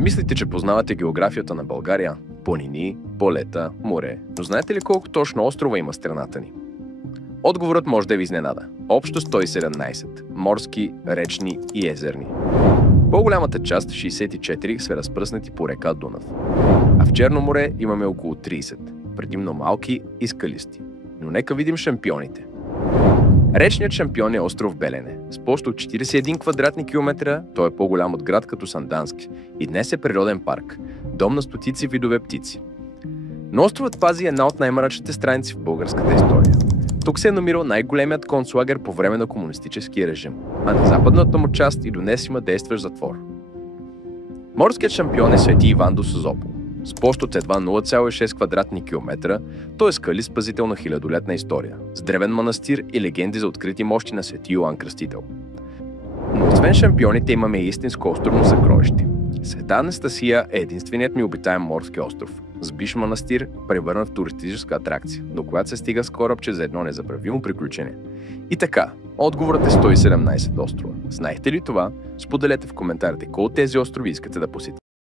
Мислите, че познавате географията на България? Планини, полета, море. Но знаете ли колко точно острова има страната ни? Отговорът може да ви изненада. Общо 117. Морски, речни и езерни. По-голямата част, 64, са разпръснати по река Дунав. А в Черно море имаме около 30, предимно малки и скалисти. Но нека видим шампионите. Речният шампион е остров Белене. С площ от 41 квадратни километра, той е по-голям от град като Сандански и днес е природен парк, дом на стотици видове птици. Но островът пази една от най-мрачните страници в българската история. Тук се е намирал най-големият концлагер по време на комунистическия режим, а на западната му част и до днес има действащ затвор. Морският шампион е Свети Иван до Созопол. С площ от едва 0,6 квадратни километра, той е скалист пазител на хилядолетна история, с древен манастир и легенди за открити мощи на Свети Йоан Кръстител. Но освен шампионите имаме и истинско островно съкровище. Света Анастасия е единственият необитаем морски остров, с бивш манастир, превърнат в туристическа атракция, до която се стига с корабче за едно незабравимо приключение. И така, отговорът е 117 острова. Знаете ли това? Споделете в коментарите кой от тези острови искате да посетите.